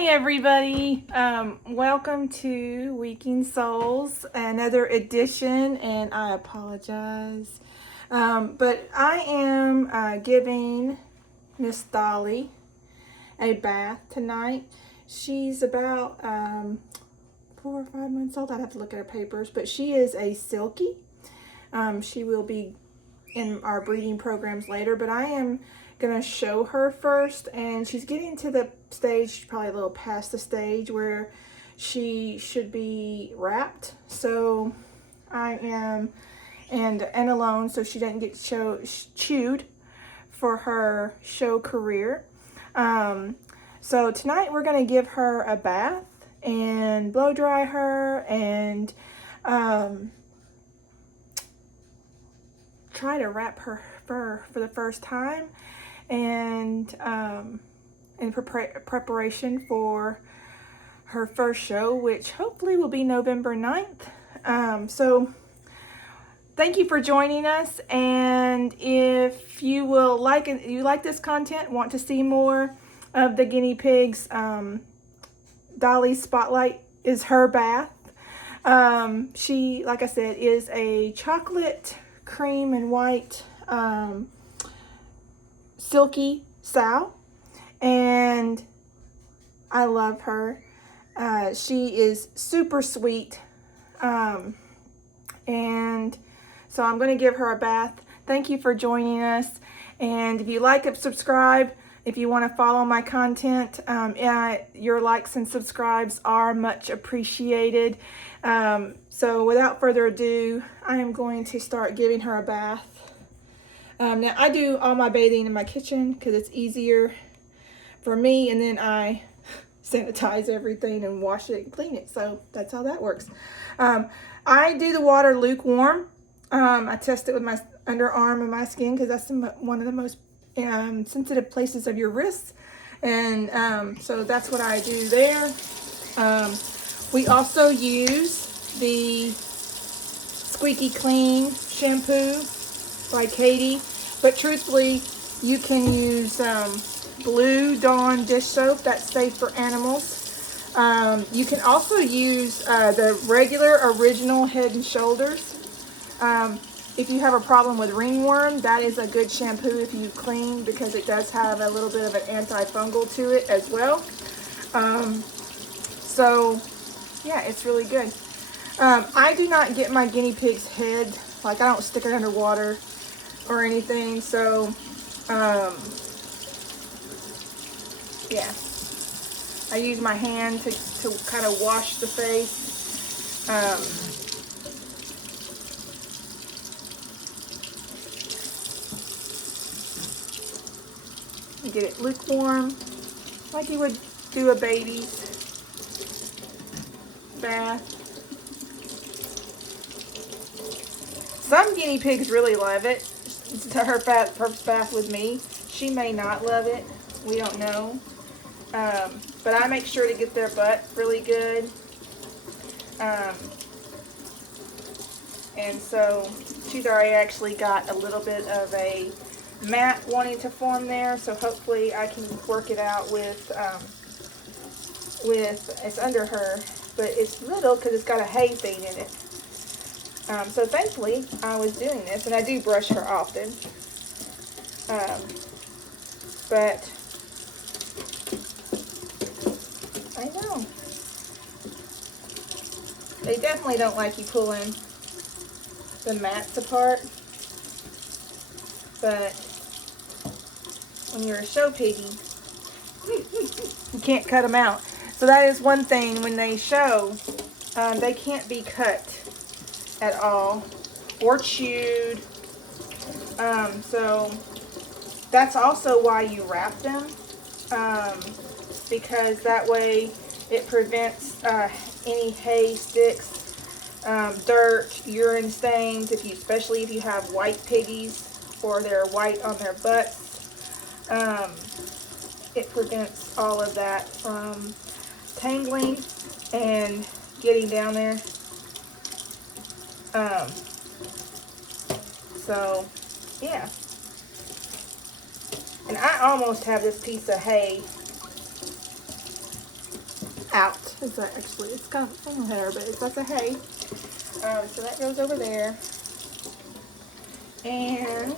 Hi everybody, welcome to Weekend Souls, another edition, and I apologize, but I am giving Miss Dolly a bath tonight. She's about 4 or 5 months old. I'd have to look at her papers, but she is a silkie. She will be in our breeding programs later, but I am gonna show her first, and she's getting to the stage, probably a little past the stage where she should be wrapped. So I am and alone, so she doesn't get chewed for her show career. So tonight we're gonna give her a bath and blow dry her and try to wrap her fur for the first time, and in preparation for her first show, which hopefully will be November 9th. So thank you for joining us, and if you like this content, want to see more of the guinea pigs, Dolly's spotlight is her bath. She, like I said, is a chocolate, cream, and white silky sow, and I love her. She is super sweet, and so I'm going to give her a bath. Thank you for joining us, and if you like it, subscribe. If you want to follow my content, your likes and subscribes are much appreciated. So without further ado, I am going to start giving her a bath. Now I do all my bathing in my kitchen because it's easier for me, and then I sanitize everything and wash it and clean it. So that's how that works. I do the water lukewarm. I test it with my underarm and my skin because that's one of the most sensitive places of your wrists, and so that's what I do there. We also use the Squeaky Clean shampoo by Katie, but truthfully you can use Blue Dawn dish soap. That's safe for animals. You can also use the regular original Head and Shoulders. If you have a problem with ringworm, that is a good shampoo if you clean, because it does have a little bit of an antifungal to it as well. So yeah, it's really good. I do not get my guinea pig's head, like I don't stick it underwater or anything, so yeah, I use my hand to kind of wash the face. Get it lukewarm, like you would do a baby's bath. Some guinea pigs really love it. It's her first bath with me. She may not love it. We don't know. But I make sure to get their butt really good. And so she's already actually got a little bit of a mat wanting to form there, so hopefully I can work it out with it's under her, but it's little because it's got a hay thing in it. So thankfully I was doing this, and I do brush her often, but I know they definitely don't like you pulling the mats apart, but when you're a show piggy, you can't cut them out. So that is one thing, when they show, they can't be cut at all or chewed. So that's also why you wrap them, because that way it prevents any hay sticks, dirt, urine stains, especially if you have white piggies or they're white on their butts. It prevents all of that from tangling and getting down there. So yeah, and I almost have this piece of hay out. Is that actually, it's got some hair, but that's a hay. So that goes over there. And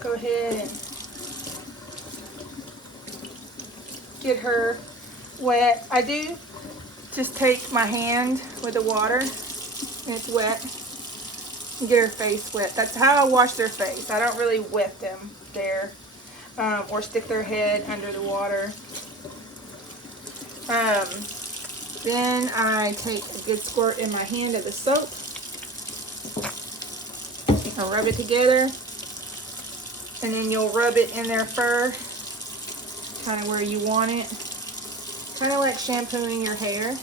go ahead and get her wet. I do just take my hand with the water and it's wet and get her face wet. That's how I wash their face. I don't really wet them there or stick their head under the water. Then I take a good squirt in my hand of the soap. I rub it together, and then you'll rub it in their fur, kind of where you want it. Kind of like shampooing your hair.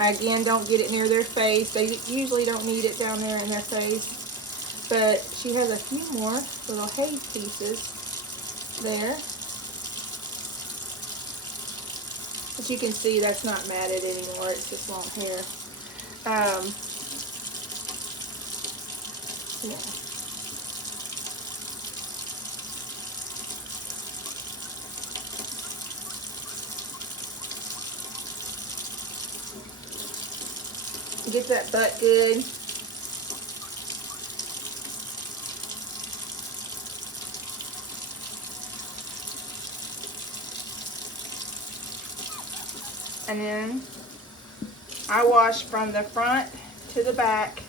Again, don't get it near their face. They usually don't need it down there in their face. But she has a few more little hay pieces there. But you can see that's not matted anymore. It's just long hair. Yeah. Get that butt good. And then I wash from the front to the back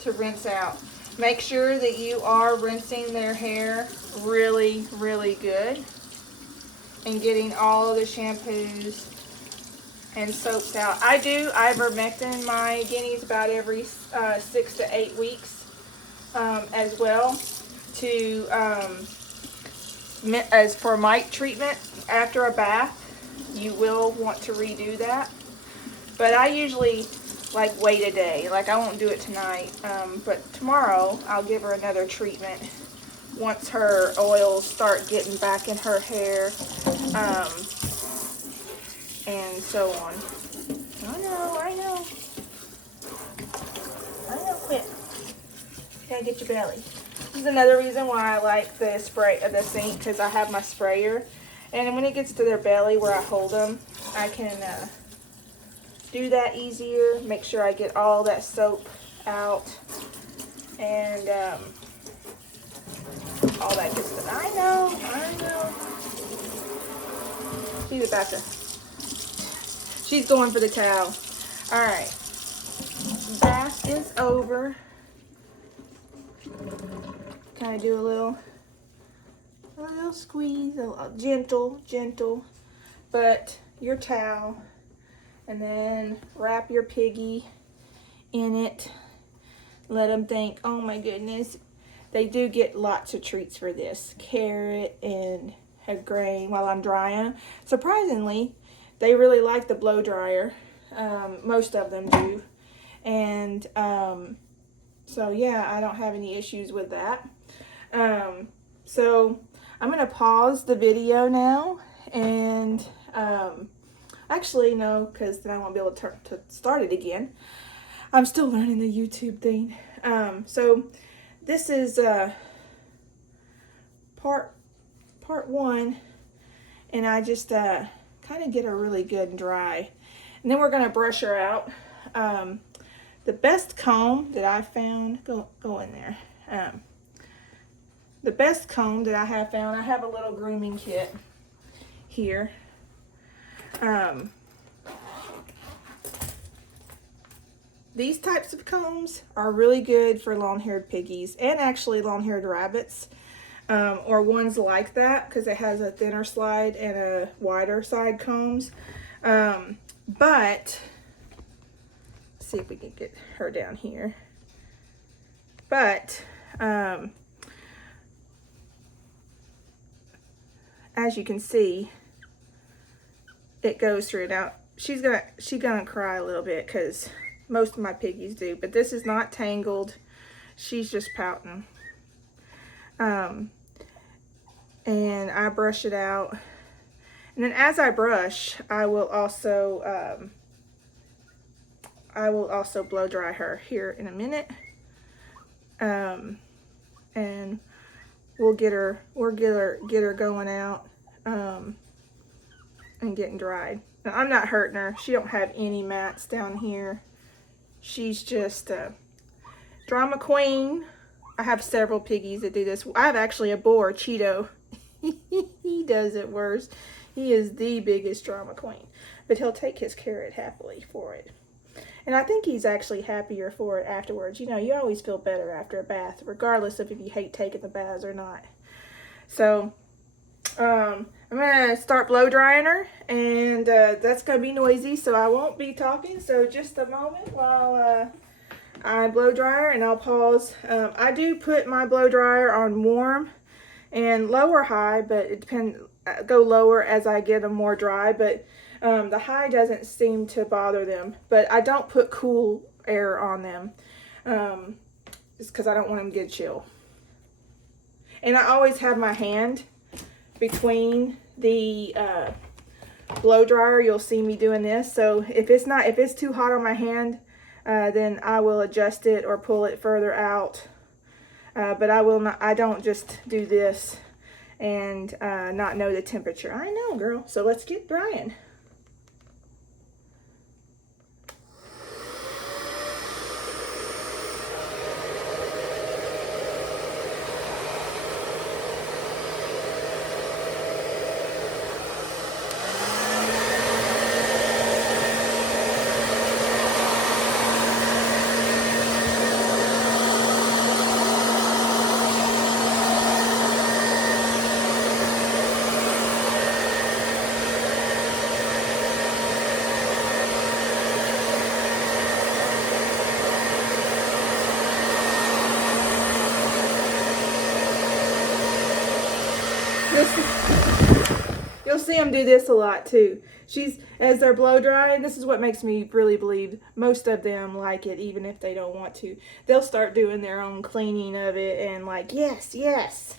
to rinse out. Make sure that you are rinsing their hair really, really good and getting all of the shampoos and soaps out. I do ivermectin my guineas about every 6 to 8 weeks as well to as for mite treatment after a bath. You will want to redo that, but I usually like wait a day. Like I won't do it tonight, but tomorrow I'll give her another treatment once her oils start getting back in her hair, and so on. I know, quit. You gotta get your belly. This is another reason why I like the sink, because I have my sprayer, and when it gets to their belly where I hold them, I can do that easier. Make sure I get all that soap out and all that good stuff. I know. She's about to. She's going for the towel. All right. Bath is over. Kind of do a little squeeze, a gentle, but your towel, and then wrap your piggy in it. Let them think, oh my goodness. They do get lots of treats for this. Carrot and a grain while I'm drying them. Surprisingly, they really like the blow dryer. Most of them do. And so yeah, I don't have any issues with that. So I'm going to pause the video now and actually no, because then I won't be able to start it again. I'm still learning the YouTube thing. So this is part one, and I just kind of get her really good and dry, and then we're going to brush her out. The best comb that I found, go in there. The best comb that I have found, I have a little grooming kit here. These types of combs are really good for long-haired piggies and actually long-haired rabbits, or ones like that, because it has a thinner slide and a wider side combs. But let's see if we can get her down here. But as you can see, it goes through. Now she's gonna cry a little bit because most of my piggies do, but this is not tangled. She's just pouting. And I brush it out, and then as I brush, I will also blow dry her here in a minute. And we'll get her going out and getting dried. Now, I'm not hurting her. She don't have any mats down here. She's just a drama queen. I have several piggies that do this. I have actually a boar, Cheeto. He does it worse. He is the biggest drama queen, but he'll take his carrot happily for it. And I think he's actually happier for it afterwards. You know, you always feel better after a bath, regardless of if you hate taking the baths or not. So, I'm going to start blow drying her, and that's going to be noisy, so I won't be talking. So just a moment while I blow dry her, and I'll pause. I do put my blow dryer on warm and lower high, but it depends. Go lower as I get them more dry, but the high doesn't seem to bother them. But I don't put cool air on them just because I don't want them to get chill. And I always have my hand between the blow dryer. You'll see me doing this. So if it's too hot on my hand, then I will adjust it or pull it further out. But I don't just do this and not know the temperature. I know, girl. So let's get drying. You'll see them do this a lot too. As they're blow drying, this is what makes me really believe most of them like it, even if they don't want to. They'll start doing their own cleaning of it and like, yes, yes.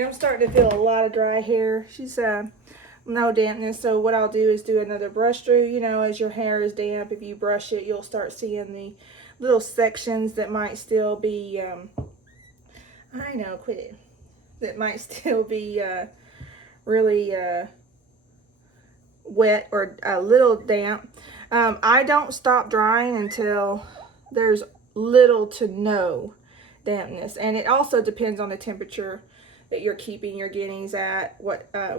I'm starting to feel a lot of dry hair. She's no dampness, so what I'll do is do another brush through. You know, as your hair is damp, if you brush it, you'll start seeing the little sections that might still be I know, quit it. That might still be really wet or a little damp. I don't stop drying until there's little to no dampness, and it also depends on the temperature that you're keeping your guineas at,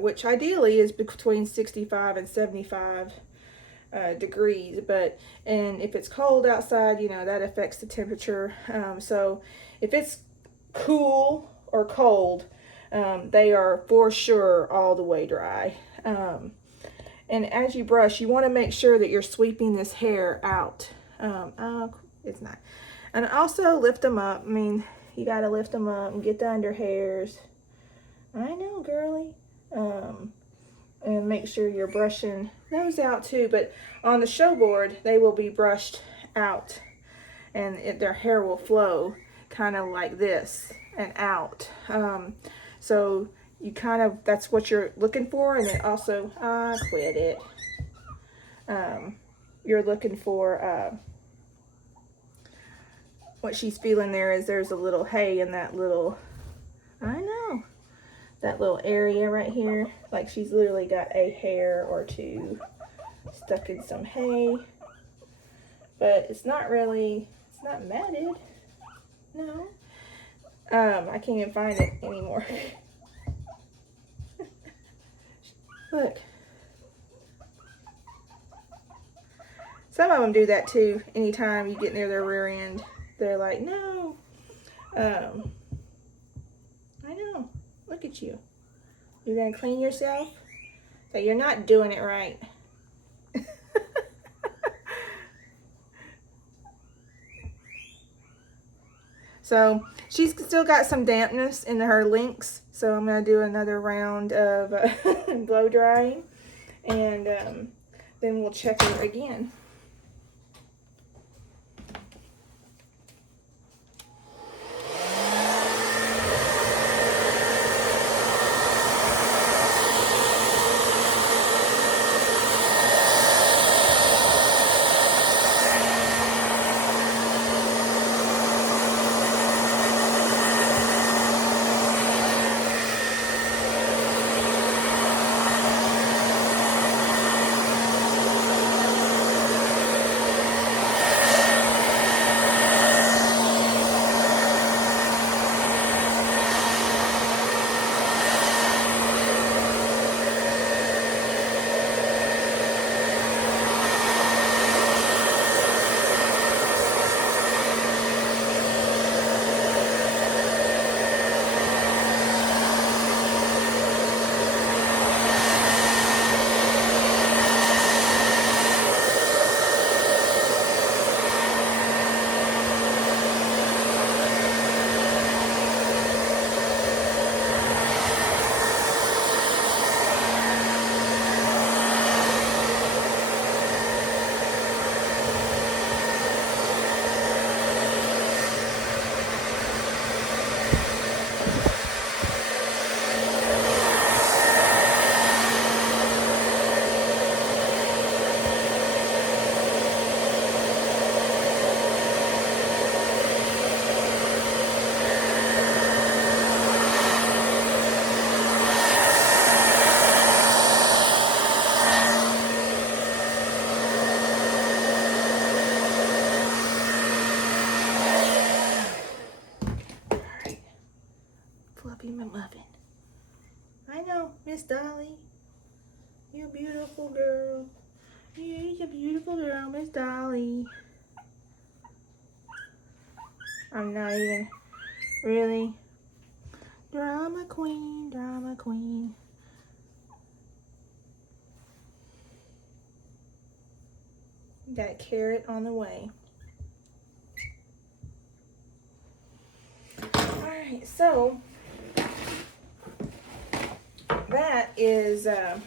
which ideally is between 65 and 75 degrees. And if it's cold outside, you know, that affects the temperature. So if it's cool or cold, they are for sure all the way dry. And as you brush, you want to make sure that you're sweeping this hair out. It's not. And also lift them up. I mean, You got to lift them up and get the under hairs. I know, girly. And make sure you're brushing those out too. But on the show board, they will be brushed out, and their hair will flow kind of like this and out. So you kind of, that's what you're looking for. And it also, I quit it. You're looking for, what she's feeling there is there's a little hay in that little, I know, that little area right here. Like she's literally got a hair or two stuck in some hay. But it's not really, it's not matted. No. I can't even find it anymore. Look. Some of them do that too. Anytime you get near their rear end, they're like, no. I know. Look at you. You're going to clean yourself? But you're not doing it right. So she's still got some dampness in her links. So I'm going to do another round of blow drying. And then we'll check her again. Fluffy McMuffin. I know, Miss Dolly. You're a beautiful girl. You're a beautiful girl, Miss Dolly. I'm not even really. Drama queen, drama queen. Got a carrot on the way. Alright, so that is that.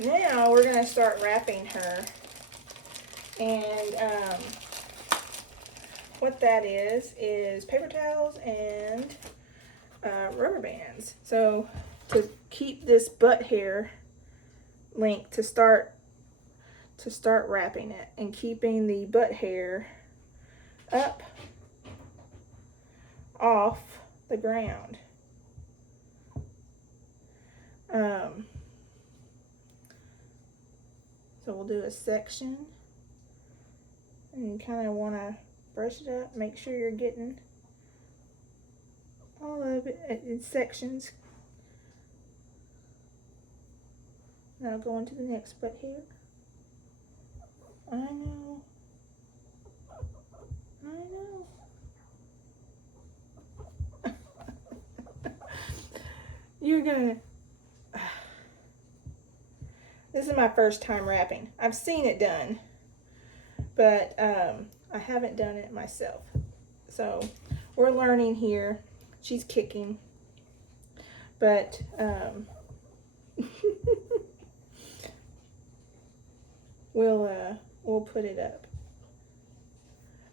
Now we're going to start wrapping her. And what that is paper towels and rubber bands. So to keep this butt hair length, to start wrapping it and keeping the butt hair up off the ground. So we'll do a section, and you kind of want to brush it up, make sure you're getting all of it in sections. Now go on to the next butt hair. I know. You're gonna. This is my first time wrapping. I've seen it done, but I haven't done it myself. So we're learning here. She's kicking. But we'll put it up.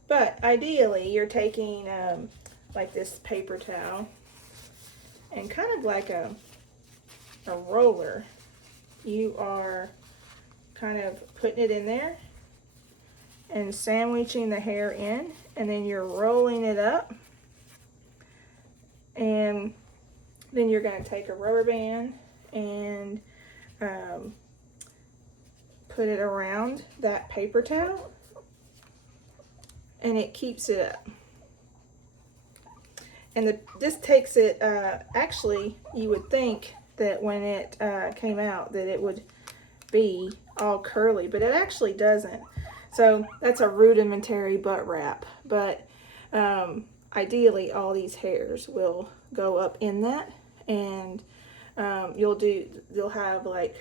But ideally, you're taking like this paper towel and kind of like a roller. You are kind of putting it in there and sandwiching the hair in, and then you're rolling it up, and then you're going to take a rubber band and put it around that paper towel, and it keeps it up. And this takes it, actually, you would think that when it came out that it would be all curly, but it actually doesn't. So that's a rudimentary butt wrap, but ideally all these hairs will go up in that, and you'll have like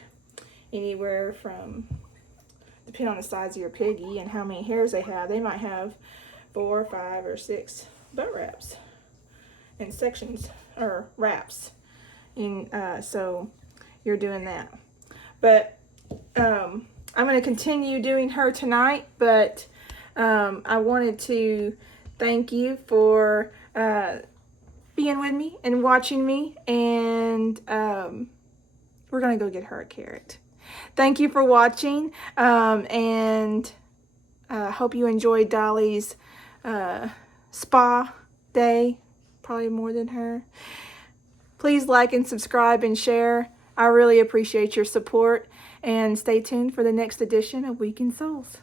anywhere from, depending on the size of your piggy and how many hairs they have, they might have 4, 5, or 6 butt wraps and sections or wraps, and so you're doing that. But I'm going to continue doing her tonight, but I wanted to thank you for being with me and watching me, and we're going to go get her a carrot. Thank you for watching, and hope you enjoyed Dolly's spa day, probably more than her. Please like and subscribe and share. I really appreciate your support, and stay tuned for the next edition of Weekend Souls.